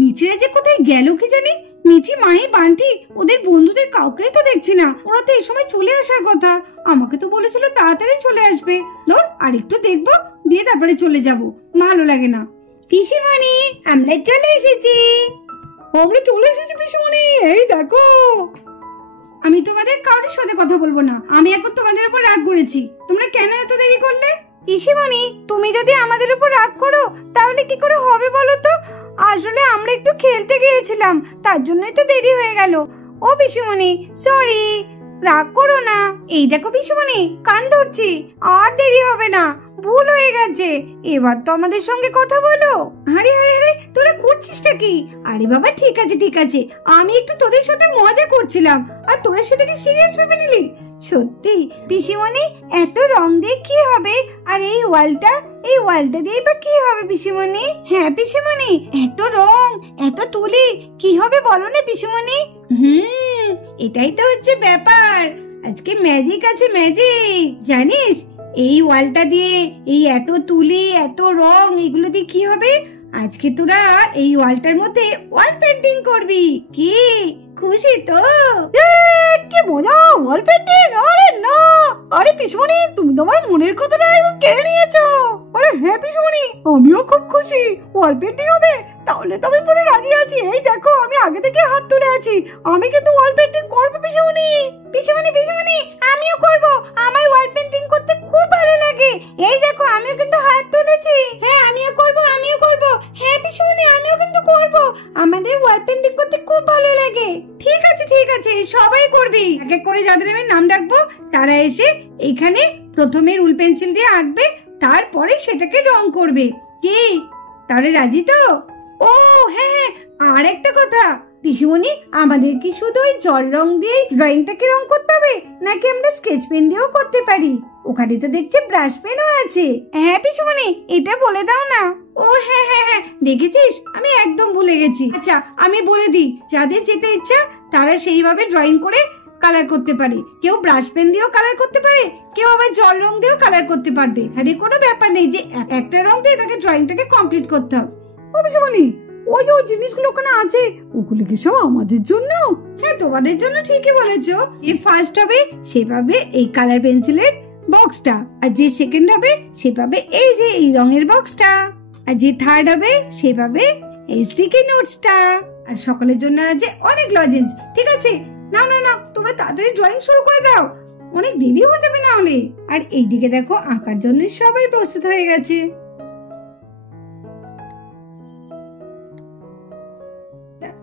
মিঠিরা যে কোথায় গেল কি জানি। মিঠি, মাহি, বান্টি ওদের বন্ধুদের কাউকেই তো দেখছি না। ওরা তো এই সময় চলে আসার কথা। আমাকে তো বলেছিল তাড়াতাড়ি চলে আসবে। ধর আর একটু দেখবো, দিয়ে তারপরে চলে যাব। ভালো লাগে না। পিসিমণি, আমরা চলে এসেছি। আমরা চলে এসেছি পিসিমণি, এই দেখো। আমি তোমাদের কারোর সাথে কথা বলবো না। আমি এখন তোমাদের উপর রাগ করেছি। তোমরা কেন এত দেরি করলে? পিসিমণি, তুমি যদি আমাদের উপর রাগ করো তাহলে কি করে হবে বলো তো? আসলে আমরা একটু খেলতে গিয়েছিলাম, তার জন্যই তো দেরি হয়ে গেল। ও পিসিমণি, সরি, রাগ করো না। এই দেখো পিসিমণি, কান ধরছি, আর দেরি হবে না, ভুল হয়ে গেছে। এবার তো আমাদের সঙ্গে কথা বলো। আরে আরে আরে, তোরা করছিসটা কি? আরে বাবা, ঠিক আছে ঠিক আছে, আমি একটু তোদের সাথে মজা করছিলাম, আর তোরা সেটাকে সিরিয়াস ভেবে নিলি। সত্যি পিসিমণি, এত রং দিয়ে কি হবে? আর এই ওয়ালটা দিয়ে বা কি হবে পিসিমণি? হ্যাঁ পিসিমণি, এত রং, এত তুলি, কি হবে বলো না পিসিমণি? এটাই তো হচ্ছে ব্যাপার। আজকে ম্যাজিক আছে, ম্যাজিক। জানিস এই ওয়ালটা দিয়ে, এই এত তুলি, এত রং, এগুলো দিয়ে কি হবে? আজকে তোরা এই ওয়ালটার মধ্যে ওয়াল পেন্টিং করবি। কি খুশি তো? কি মজা, ওয়াল পেন্টিং! আরে না, আরে পিসমণি, তুমি তো আমার মনের কথাটা একদম কেড়ে নিয়েছো। আরে হ্যাঁ পিসমণি, আমিও খুব খুশি। ওয়াল পেন্টিং হবে, তাহলে তো আমি পুরো রাজি আছি। এই দেখো, আমি আগে থেকে হাত তুলে আছি। আমি কিন্তু ওয়াল পেন্টিং করবো পিসমণি। পিসমণি, আমিও করব। আমার ওয়াল পেন্টিং করতে খুব ভালো লাগে। এই দেখো, আমিও কিন্তু হাত তুলেছি। হ্যাঁ আমিও করব। হ্যাঁ পিসমণি, আমিও কিন্তু করব। আমাদের ওয়াল পেন্টিং করতে খুব ভালো লাগে। ঠিক আছে, সবাই করবি। এক এক করে যাদের আমি নাম ডাকবো তারা এসে এইখানে প্রথমে রুল পেন্সিল দিয়ে আঁকবে, তারপরে সেটাকে রং করবে। কি তাহলে রাজি তো? ও হ্যাঁ, আর একটা কথা পিসমণি, আমাদের কি শুধু ওই জল রং দিয়ে ড্রয়িংটাকে রং করতে হবে, নাকি আমরা স্কেচ পেন দিয়েও করতে পারি? ওখানে তো দেখছি ব্রাশ পেনও আছে। হ্যাঁ পিসমণি, এটা বলে দাও না। ও হ্যাঁ, দেখেছিস, আমি একদম ভুলে গেছি। আচ্ছা আমি বলে দিই, যাদের যেটা ইচ্ছা তারা সেইভাবে ড্রয়িং করে কালার করতে পারে। কেউ ব্রাশ পেন দিয়েও কালার করতে পারে, কেউ আবার জল রং দিয়েও কালার করতে পারবে। এখানে কোনো ব্যাপার নেই যে একটা রং দিয়ে তাকে ড্রয়িংটাকে কমপ্লিট করতে হবে। ও পিসমণি, ওই যে জিনিসগুলো ওখানে আছে, ওগুলো কি সব আমাদের জন্য? হ্যাঁ তোমাদের জন্য, ঠিকই বলেছো। যে ফার্স্ট হবে সেভাবে এই কালার পেন্সিলের বক্সটা, আর যে সেকেন্ড হবে সেভাবে এই যে এই রঙের বক্সটা, আর যে থার্ড হবে সেভাবে এই স্টিকি নোটসটা, আর সকলের জন্য আছে অনেক লজেন্স। ঠিক আছে, না তোমরা তাড়াতাড়ি ড্রয়িং শুরু করে দাও, অনেক দেরি হয়ে যাবে না হলে। আর এইদিকে দেখো, আঁকার জন্য সবাই প্রস্তুত হয়ে গেছে।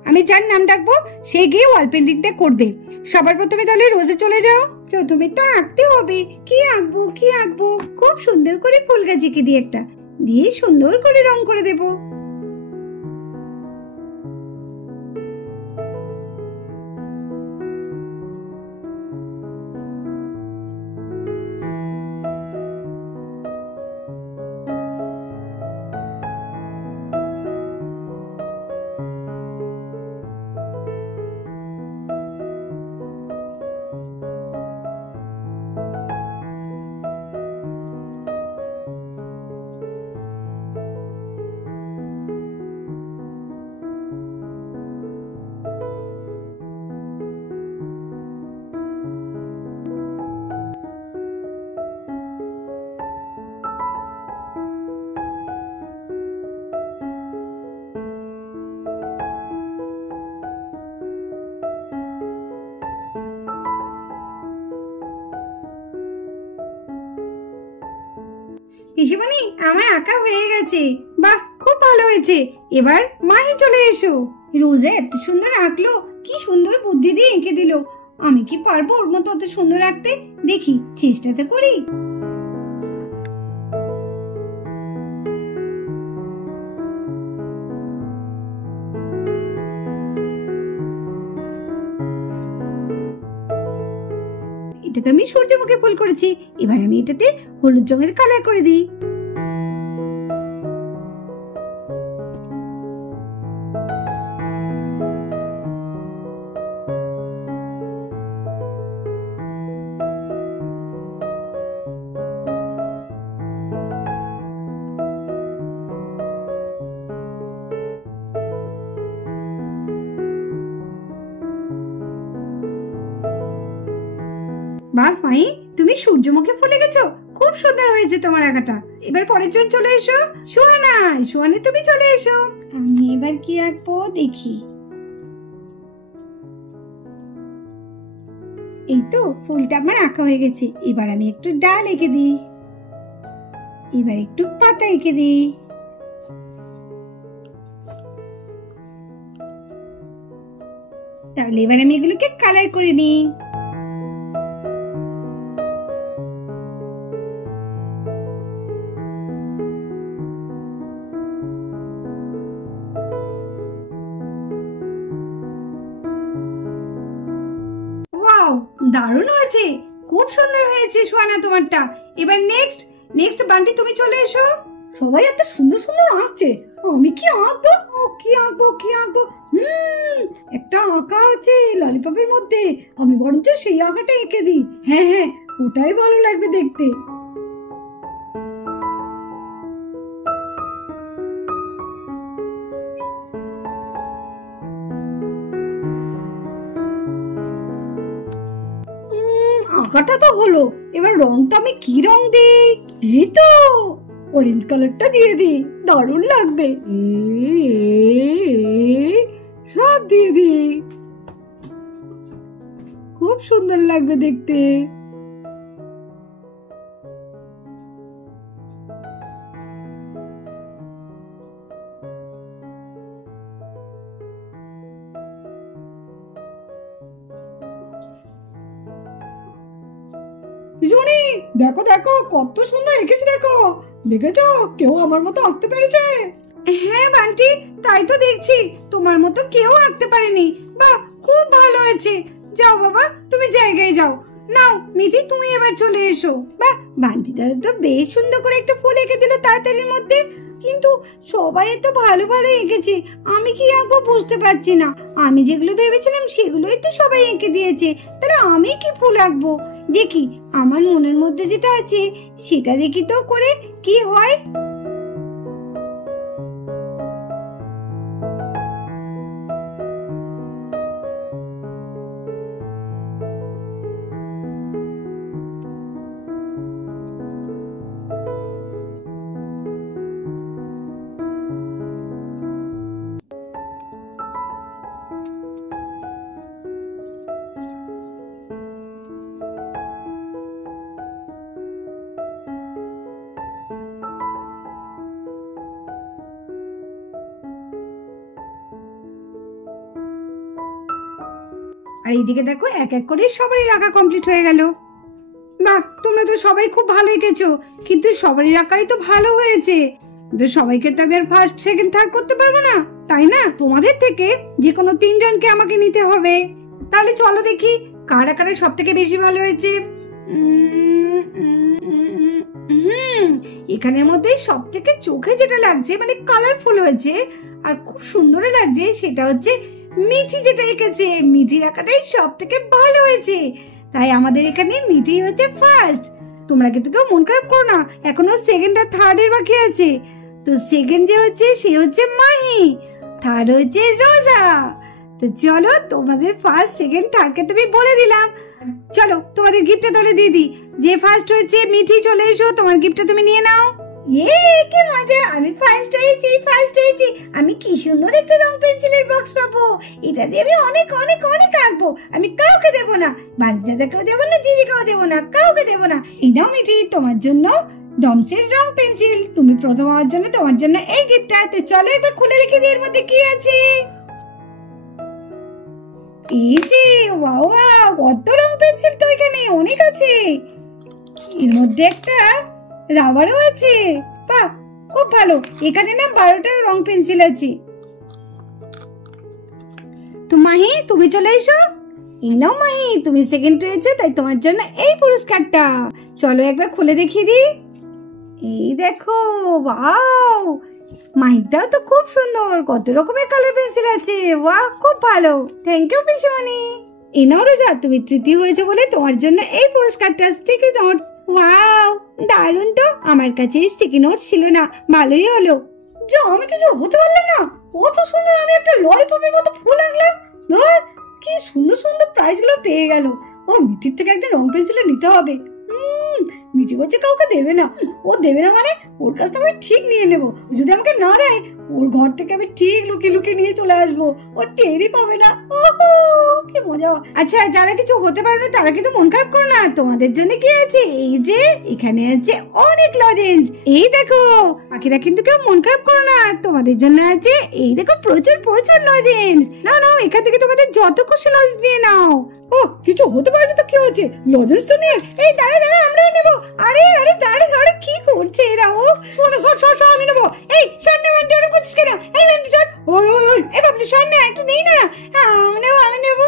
আমি যার নাম ডাকবো সে গিয়ে ওয়াল পেন্টিংটা করবে। সবার প্রথমে তাহলে রোজে চলে যাও। প্রথমে তো আঁকতে হবে। কি আঁকবো? খুব সুন্দর করে ফুল গাছ এঁকে দিয়ে একটা দিয়ে সুন্দর করে রং করে দেবো। পিসিমণি, আমার আঁকা হয়ে গেছে। বাহ, খুব ভালো হয়েছে। এবার মাহি চলে এসো। রোজা এত সুন্দর আঁকলো, কি সুন্দর বুদ্ধি দিয়ে এঁকে দিল। আমি কি পারবো ওর মতো অত সুন্দর আঁকতে? দেখি, চেষ্টা তো করি। এটাতে আমি সূর্যমুখী ফুল করেছি। এবার আমি এটাতে হলুদ রঙের কালার করে দিই। সূর্যমুখী ফুলে গেছো, খুব সুন্দর হয়েছে তোমার আঁকাটা। এবার পরের জন চলে এসো। সোহানা, সোহানি তুমি চলে এসো। আমি এবার কি আঁকবো দেখি। এই তো ফুলটা আমার আঁকা হয়ে গেছে। এবার আমি একটু ডাল এঁকে দিই, এবার একটু পাতা এঁকে দিই। তাহলে এবার আমি এগুলোকে কালার করে নিই। ওয়াও, দারুণ হয়েছে, খুব সুন্দর হয়েছে সোহানা তোমারটা। এবার নেক্সট বান্টি তুমি চলে এসো। সবাই এত সুন্দর সুন্দর আঁকছে, আমি কি আঁকবো? কি আঁকবো? একটা আঁকা আছে ললিপপের মধ্যে, আমি বরঞ্চ সেই আঁকাটা এঁকে দিই। হ্যাঁ, ওটাই ভালো লাগবে দেখতে। আঁকাটা তো হলো, এবার রংটা আমি কি রং দিই? এই তো অরেঞ্জ কালারটা দিয়ে দিই, দারুণ লাগবে। সব দিয়ে দিই, খুব সুন্দর লাগবে দেখতে। জনি, দেখো কত সুন্দর এঁকেছি। দেখেছো কেউ আমার মতো আঁকতে পেরেছে? হ্যাঁ বান্টি, তাই তো দেখছি, তোমার মতো কেউ আঁকতে পারেনি। বাহ, খুব ভালো হয়েছে। যাও বাবা, তুমি জায়গায় যাও। নাও মিঠি, তুমি এবার চলে এসো। বাহ, বান্টি দাদা তো বেশ সুন্দর করে একটা ফুল এঁকে দিল তাড়াতাড়ির মধ্যে। কিন্তু সবাই তো ভালো এঁকেছে, আমি কি আঁকবো বুঝতে পারছি না। আমি যেগুলো ভেবেছিলাম সেগুলোই তো সবাই এঁকে দিয়েছে, তাহলে আমি কি ফুল আঁকবো? দেখি আমার মনের মধ্যে যেটা আছে সেটা দেখি তো করে কি হয়। আর এইদিকে দেখো এক এক করে সবারই আঁকা কমপ্লিট হয়ে গেল। বাহ, তোমরা তো সবাই খুব ভালো এঁকেছো, কিন্তু সবারই আঁকাই তো ভালো হয়েছে। তো সবাইকে তো আমি আর ফার্স্ট সেকেন্ড থার্ড করতে পারবো না, তাই না? তোমাদের থেকে যে কোনো 3 জনকে আমাকে নিতে হবে। তাহলে চলো দেখি কার আঁকাটা সব থেকে বেশি ভালো হয়েছে। এখানের মধ্যে সব থেকে চোখে যেটা লাগছে, মানে কালারফুল হয়েছে আর খুব সুন্দর লাগছে, সেটা হচ্ছে মিঠি যেটা এঁকেছে। মিঠির আঁকাটাই সব থেকে ভালো হয়েছে, তাই আমাদের এখানে মিঠি হচ্ছে ফার্স্ট। তোমরা কিন্তু কেউ মন খারাপ করো না, এখনো সেকেন্ড আর থার্ড এর বাকি আছে। তো সেকেন্ড যে হচ্ছে সে হচ্ছে মাহি, থার্ড হচ্ছে রোজা। তো চলো তোমাদের ফার্স্ট সেকেন্ড থার্ড কে তুমি বলে দিলাম। চলো তোমাদের গিফটটা তাহলে দিয়ে দিই। যে ফার্স্ট হয়েছে মিঠি, চলে এসো, তোমার গিফটটা তুমি নিয়ে নাও। কি মজা, আমি ফার্স্ট হয়েছি। আমি কি সুন্দর একটা রং পেন্সিলের বক্স পাবো, এটা দিয়ে আমি অনেক অনেক অনেক আঁকবো। আমি কাউকে দেবো না, বান্ধবী দাদাকেও দেবো না, দিদিকেও দেবো না, কাউকে দেবো না। এই নাও মিঠি, তোমার জন্য ডমসের রং পেন্সিল। তুমি প্রথম হওয়ার জন্য তোমার জন্য এই গিফটটা। তো চলো একবার খুলে দেখি এর মধ্যে কি আছে। এই যে ওয়াও, কত রং পেন্সিল তো এখানে অনেক আছে। এর মধ্যে একটা রাবারও আছে। বাহ, খুব ভালো। এখানে না 12টা রং পেন্সিল আছে। তো মাহি, তুমি চলে এসো। এই নাও মাহি, তুমি সেকেন্ড হয়েছো, তাই তোমার জন্য এই পুরস্কারটা। চলো একবার খুলে দেখিয়ে দিই। এই দেখো, ওয়াও, মাহিটাও তো খুব সুন্দর, কত রকমের কালার পেন্সিল আছে। বাহ, খুব ভালো, থ্যাংক ইউ পিসিমণি। এই নাও রোজা, তুমি তৃতীয় হয়েছে বলে তোমার জন্য এই পুরস্কারটা, স্টিকি নোটস। ওয়াও, দারুণ তো। আমার কাছে স্টিকি নোট ছিল না, ভালোই হলো। যে আমি কিছু হতে পারলাম না, কত সুন্দর আমি একটা ললিপপের মতো ফুল আঁকলাম। ধর, কি সুন্দর সুন্দর প্রাইজ গুলো পেয়ে গেল। ও মিঠির থেকে একদিন রং পেন্সিল নিতে হবে। মিঠি বলছে কাউকে দেবে না। ও দেবে না মানে ওর কাছ থেকে আমি ঠিক নিয়ে নেবো। যদি আমাকে না দেয় ওর ঘর থেকে আমি ঠিক লুকিয়ে লুকিয়ে নিয়ে চলে আসবো, ও টেরই পাবে না। ওহো কি মজা। আচ্ছা যারা কিছু হতে পারে না তারা কিন্তু মন খারাপ করো না, তোমাদের জন্য কি আছে, এই যে এখানে আছে অনেক লজেন্স। এই দেখো পাখিরা কিন্তু কেউ মন খারাপ করো না, তোমাদের জন্য আছে এই দেখো প্রচুর প্রচুর লজেন্স। নাও নাও এখান থেকে তোমাদের যত খুশি লজেন্স নিয়ে নাও। ও কিছু হতে পারে না তো কি হয়েছে, লজেন্স তো নিয়ে। এই দাঁড়া দাঁড়া আমরাও নেবো। আরে আরে দাঁড়া দাঁড়া কি করছে এরা, ও শোনো সর সর সর আমি নেবো। এই সামনে বান্টি অনেক করছিস কেন, এই বান্টি সর। ওই ওই ওই এই বাবলি সামনে একটু নেই না। আমি নেবো আমি নেবো।